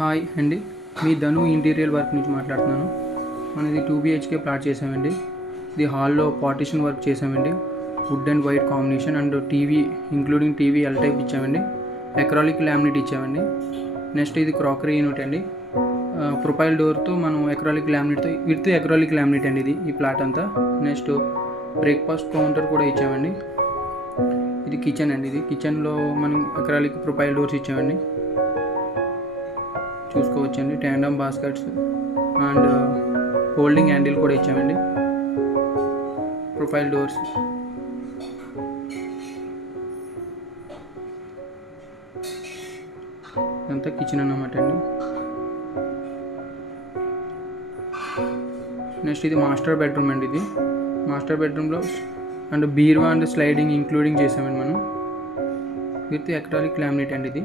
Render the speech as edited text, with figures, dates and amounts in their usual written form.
Hi అండి, మీ ధను interior work నుంచి మాట్లాడుతున్నాను. మనది 2 BHK ప్లాట్ చేసామండి. ఇది హాల్లో పార్టిషన్ వర్క్ చేసామండి. Wood and white combination and TV including TV L type ఇచ్చామండి. ఎక్రాలిక్ లామినేట్ ఇచ్చామండి. నెక్స్ట్ ఇది క్రాకరీ యూనిట్ అండి. ప్రొఫైల్ డోర్తో మనం ఎక్రాలిక్ లామినేట్తో విత్ ఎక్రాలిక్ లామినేట్ అండి ఇది ఈ ప్లాట్ అంతా. నెక్స్ట్ బ్రేక్ఫాస్ట్ కౌంటర్ కూడా ఇచ్చామండి. ఇది కిచెన్ అండి. ఇది కిచెన్లో మనం ఎక్రాలిక్ ప్రొఫైల్ డోర్స్ ఇచ్చామండి, చూసుకోవచ్చండి. Tandem baskets and holding handle కూడా ఇచ్చామండి. ప్రొఫైల్ డోర్స్ అంతా కిచెన్ అన్నమాట అండి. నెక్స్ట్ ఇది మాస్టర్ బెడ్రూమ్ అండి. ఇది మాస్టర్ బెడ్రూమ్లో అండ్ బీరువా అండ్ స్లైడింగ్ ఇంక్లూడింగ్ చేసామండి మనం విత్ ఎక్రాలిక్ లామినేట్ అండి ఇది.